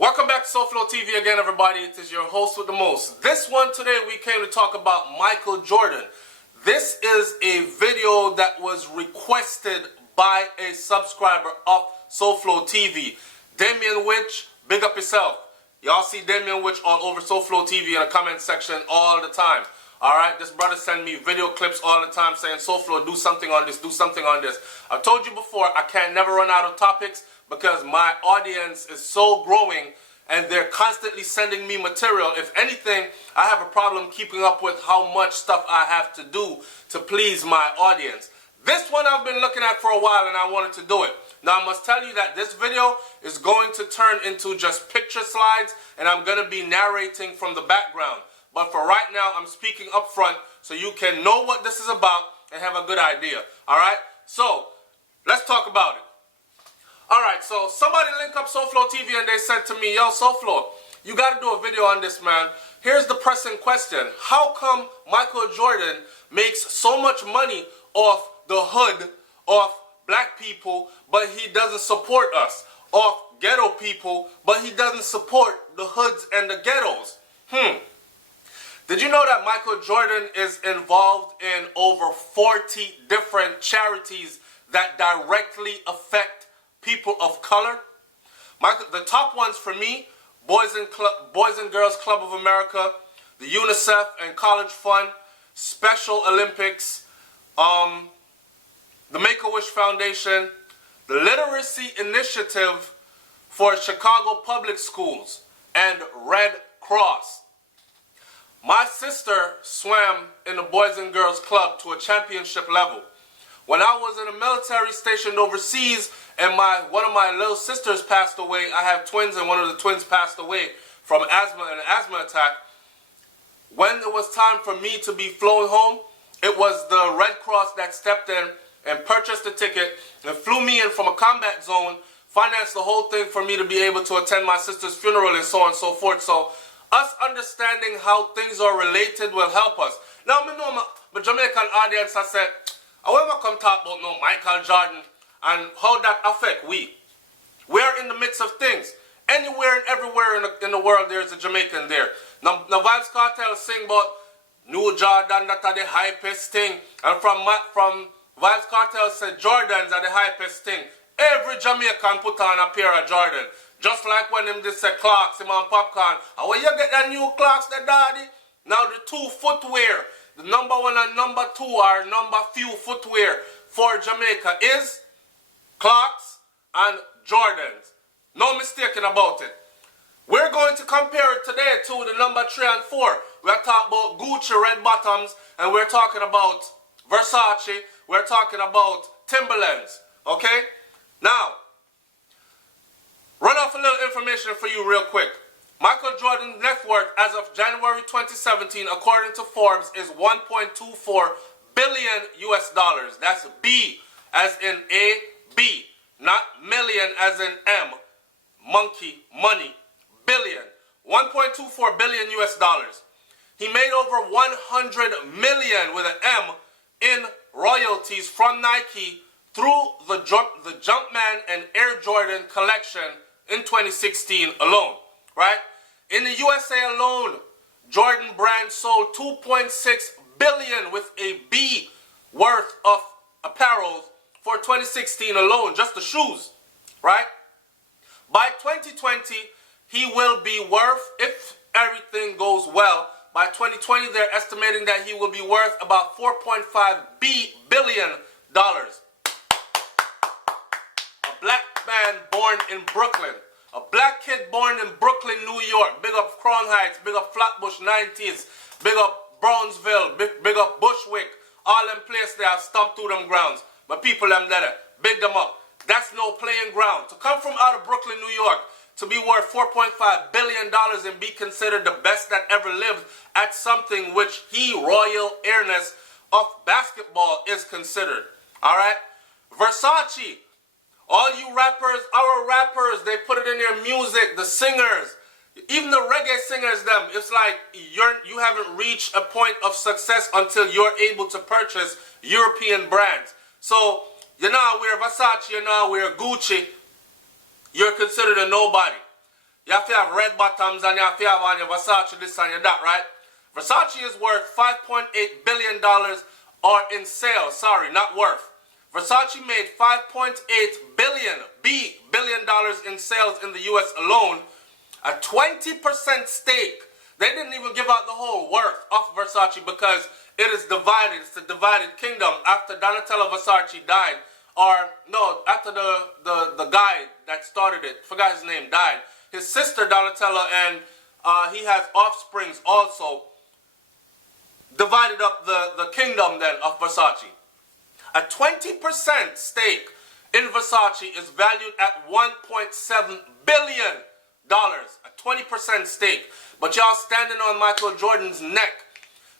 Welcome back to SouFLoTV again, everybody. It is your host with the most. This one today we came to talk about Michael Jordan. This is a video that was requested by a subscriber of SouFLoTV. Damien Witch, big up yourself. Y'all see Damien Witch all over SouFLoTV in the comment section all the time. Alright, this brother send me video clips all the time saying, SouFlo, do something on this, do something on this. I've told you before, I can't never run out of topics because my audience is so growing and they're constantly sending me material. If anything, I have a problem keeping up with how much stuff I have to do to please my audience. This one I've been looking at for a while and I wanted to do it. Now I must tell you that this video is going to turn into just picture slides and I'm going to be narrating from the background. But for right now, I'm speaking up front so you can know what this is about and have a good idea. Alright? So, let's talk about it. Alright, so somebody linked up SouFLoTV and they said to me, yo, SouFlo, you got to do a video on this, man. Here's the pressing question. How come Michael Jordan makes so much money off the hood, off black people, but he doesn't support us? Off ghetto people, but he doesn't support the hoods and the ghettos? Did you know that Michael Jordan is involved in over 40 different charities that directly affect people of color? The top ones for me, Boys and Girls Club of America, the UNICEF and College Fund, Special Olympics, the Make-A-Wish Foundation, the Literacy Initiative for Chicago Public Schools, and Red Cross. My sister swam in the Boys and Girls Club to a championship level. When I was in a military stationed overseas and one of my little sisters passed away, I have twins and one of the twins passed away from asthma and an asthma attack. When it was time for me to be flown home, it was the Red Cross that stepped in and purchased the ticket and flew me in from a combat zone, financed the whole thing for me to be able to attend my sister's funeral and so on and so forth. So us understanding how things are related will help us. Now, I know my Jamaican audience has said, I want to come talk about no Michael Jordan and how that affect we. We're in the midst of things. Anywhere and everywhere in the world there is a Jamaican there. Now Vybz Kartel sing about New Jordan, that are the hypest thing. And from Vybz Kartel said Jordans are the hypest thing. Every Jamaican put on a pair of Jordan. Just like when him just said Clarks, him on popcorn. And when you get that new Clarks, the daddy, now the two footwear, the number one and number two are number few footwear for Jamaica is Clarks and Jordans. No mistaking about it. We're going to compare it today to the number 3 and 4. We're talking about Gucci red bottoms and we're talking about Versace. We're talking about Timberlands. Okay? Now, run off a little information for you real quick. Michael Jordan's net worth as of January 2017, according to Forbes, is 1.24 billion US dollars. That's B as in A, B. Not million as in M. Monkey, money, billion. 1.24 billion US dollars. He made over 100 million with an M in royalties from Nike through the Jumpman and Air Jordan collection in 2016 alone, right? In the USA alone, Jordan brand sold 2.6 billion with a B worth of apparel for 2016 alone, just the shoes, right? By 2020, he will be worth, if everything goes well, by 2020 they're estimating that he will be worth about $4.5 billion. A black man born in Brooklyn. A black kid born in Brooklyn, New York. Big up Crown Heights, big up Flatbush 90s, big up Brownsville, big up Bushwick. All them places they have stomped through them grounds. My people them there, big them up. That's no playing ground. To come from out of Brooklyn, New York, to be worth $4.5 billion and be considered the best that ever lived at something which royal airness of basketball is considered. Alright? Versace. All you rappers, our rappers, they put it in their music, the singers, even the reggae singers, them, it's like you haven't reached a point of success until you're able to purchase European brands. So, you're not wear Versace, you're not wear Gucci, you're considered a nobody. You have to have red bottoms and you have to have on your Versace this and your that, right? Versace is worth $5.8 billion or in sales, sorry, not worth. Versace made $5.8 billion in sales in the US alone, a 20% stake. They didn't even give out the whole worth of Versace because it is divided. It's a divided kingdom. After Donatella Versace died, or no, after the guy that started it, forgot his name, died. His sister Donatella and he has offsprings also, divided up the kingdom then of Versace. A 20% stake in Versace is valued at $1.7 billion. A 20% stake. But y'all standing on Michael Jordan's neck.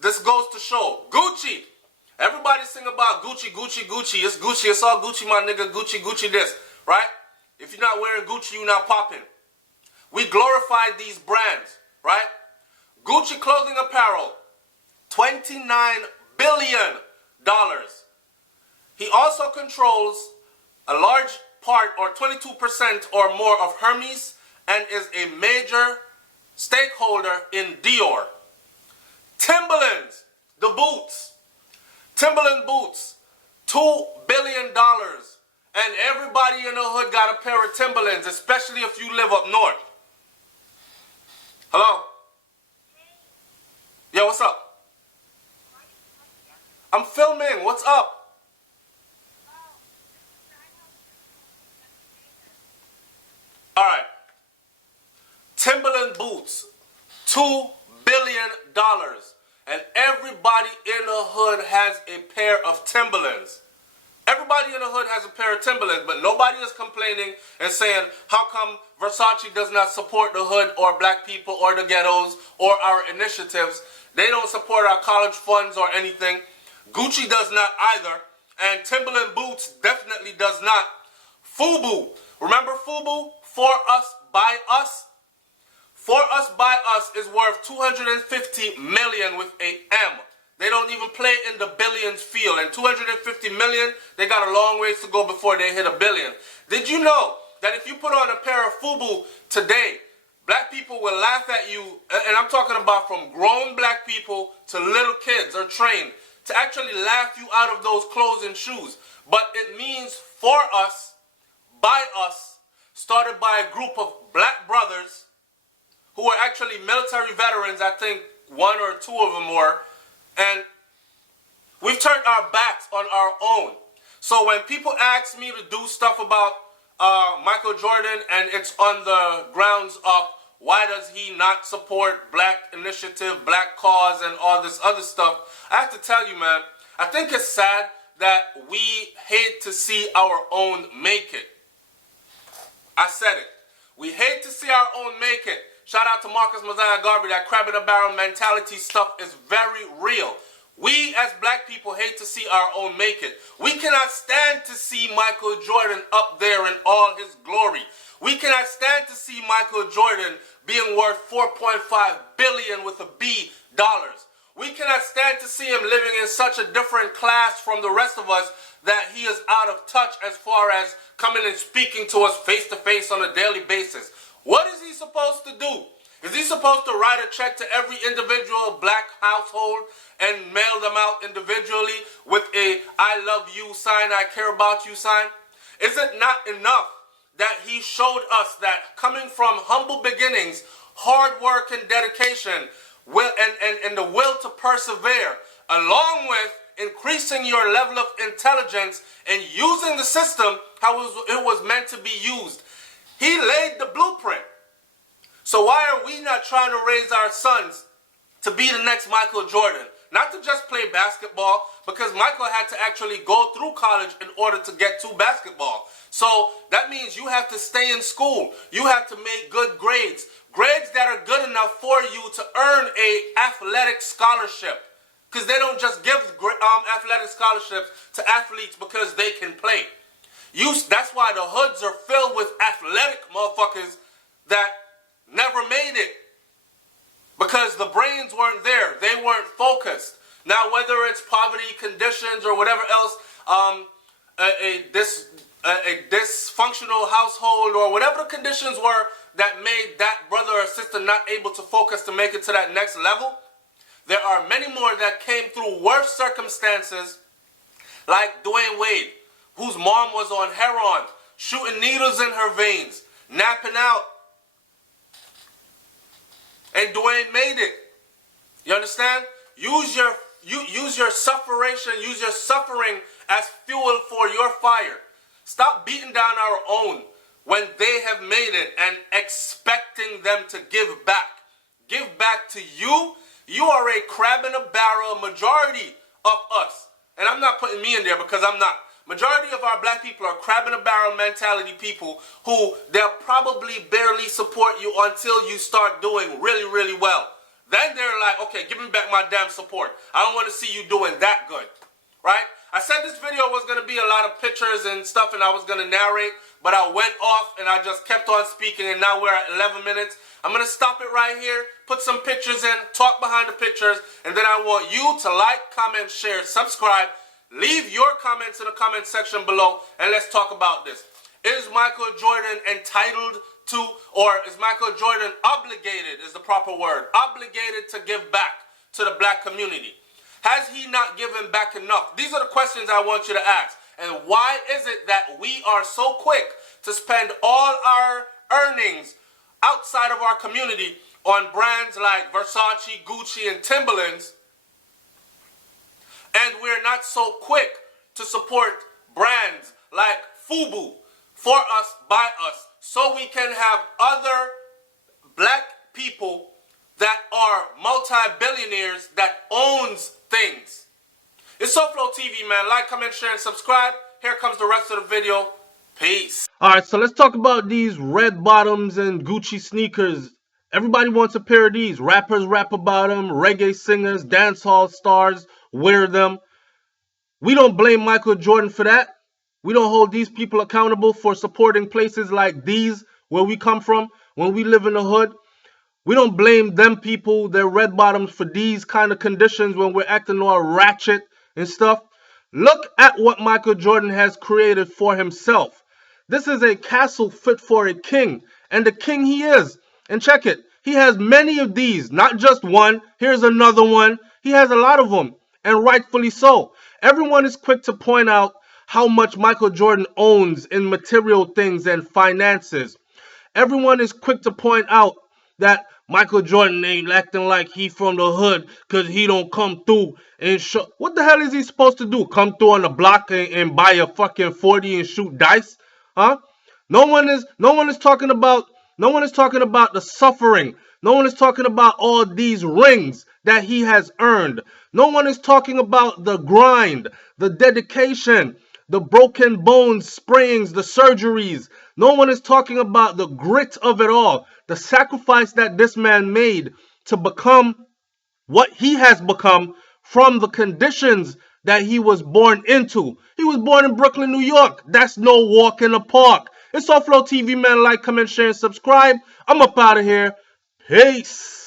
This goes to show. Gucci. Everybody sing about Gucci, Gucci, Gucci. It's Gucci. It's all Gucci, my nigga. Gucci, Gucci this. Right? If you're not wearing Gucci, you're not popping. We glorified these brands. Right? Gucci clothing apparel. $29 billion. He also controls a large part, or 22% or more, of Hermes and is a major stakeholder in Dior. Timberlands, the boots. Timberland boots, $2 billion. And everybody in the hood got a pair of Timberlands, especially if you live up north. Hello? Yo, what's up? I'm filming. What's up? Alright. Timberland boots. $2 billion. And everybody in the hood has a pair of Timberlands. Everybody in the hood has a pair of Timberlands, but nobody is complaining and saying, how come Versace does not support the hood or black people or the ghettos or our initiatives? They don't support our college funds or anything. Gucci does not either. And Timberland boots definitely does not. FUBU. Remember FUBU? For Us, By Us? For Us, By Us is worth $250 million with a M. They don't even play in the billions field. And $250 million, they got a long ways to go before they hit $1 billion. Did you know that if you put on a pair of FUBU today, black people will laugh at you, and I'm talking about from grown black people to little kids are trained to actually laugh you out of those clothes and shoes. But it means For Us, By Us, started by a group of black brothers who were actually military veterans. I think one or two of them were. And we've turned our backs on our own. So when people ask me to do stuff about Michael Jordan, and it's on the grounds of why does he not support black initiative, black cause, and all this other stuff, I have to tell you, man, I think it's sad that we hate to see our own make it. I said it. We hate to see our own make it. Shout out to Marcus Mosiah Garvey. That crab in a barrel mentality stuff is very real. We as black people hate to see our own make it. We cannot stand to see Michael Jordan up there in all his glory. We cannot stand to see Michael Jordan being worth $4.5 billion with a B dollars. We cannot stand to see him living in such a different class from the rest of us that he is out of touch as far as coming and speaking to us face to face on a daily basis. What is he supposed to do? Is he supposed to write a check to every individual black household and mail them out individually with a I love you sign, I care about you sign? Is it not enough that he showed us that coming from humble beginnings, hard work and dedication, and the will to persevere, along with increasing your level of intelligence and using the system how it was meant to be used? He laid the blueprint. So why are we not trying to raise our sons to be the next Michael Jordan? Not to just play basketball, because Michael had to actually go through college in order to get to basketball. So that means you have to stay in school. You have to make good grades. Grades that are good enough for you to earn an athletic scholarship. Because they don't just give athletic scholarships to athletes because they can play. That's why the hoods are filled with athletic motherfuckers that never made it. Because the brains weren't there. They weren't focused. Now, whether it's poverty conditions or whatever else, this a dysfunctional household or whatever the conditions were that made that brother or sister not able to focus to make it to that next level, there are many more that came through worse circumstances, like Dwayne Wade, whose mom was on heroin, shooting needles in her veins, napping out. And Dwayne made it. You understand? Use your suffering as fuel for your fire. Stop beating down our own when they have made it and expecting them to give back. Give back to you. You are a crab in a barrel majority of us. And I'm not putting me in there because I'm not. Majority of our black people are crab in a barrel mentality people who they'll probably barely support you until you start doing really, really well. Then they're like, okay, give me back my damn support. I don't want to see you doing that good. Right? I said this video was going to be a lot of pictures and stuff and I was going to narrate, but I went off and I just kept on speaking and now we're at 11 minutes. I'm going to stop it right here, put some pictures in, talk behind the pictures, and then I want you to like, comment, share, subscribe. Leave your comments in the comment section below and let's talk about this. Is Michael Jordan entitled to, or is Michael Jordan obligated, is the proper word, obligated to give back to the black community? Has he not given back enough? These are the questions I want you to ask. And why is it that we are so quick to spend all our earnings outside of our community on brands like Versace, Gucci, and Timberlands, and we're not so quick to support brands like FUBU, for us, by us, so we can have other black people that are multi-billionaires that owns things? It's SouFLoTV, man. Like, comment, share, and subscribe. Here comes the rest of the video. Peace. Alright, so let's talk about these red bottoms and Gucci sneakers. Everybody wants a pair of these. Rappers rap about them. Reggae singers, dancehall stars wear them. We don't blame Michael Jordan for that. We don't hold these people accountable for supporting places like these where we come from when we live in the hood. We don't blame them people, their red bottoms, for these kind of conditions when we're acting all ratchet and stuff. Look at what Michael Jordan has created for himself. This is a castle fit for a king, and the king he is. And check it. He has many of these, not just one. Here's another one. He has a lot of them, and rightfully so. Everyone is quick to point out how much Michael Jordan owns in material things and finances. Everyone is quick to point out that Michael Jordan ain't acting like he from the hood because he don't come through and show. What the hell is he supposed to do? Come through on the block and buy a fucking 40 and shoot dice? Huh? No one is talking about the suffering. No one is talking about all these rings that he has earned. No one is talking about the grind, the dedication, the broken bones, sprains, the surgeries. No one is talking about the grit of it all, the sacrifice that this man made to become what he has become from the conditions that he was born into. He was born in Brooklyn, New York. That's no walk in the park. It's SouFLoTV, man. Like, comment, share, and subscribe. I'm up out of here. Peace.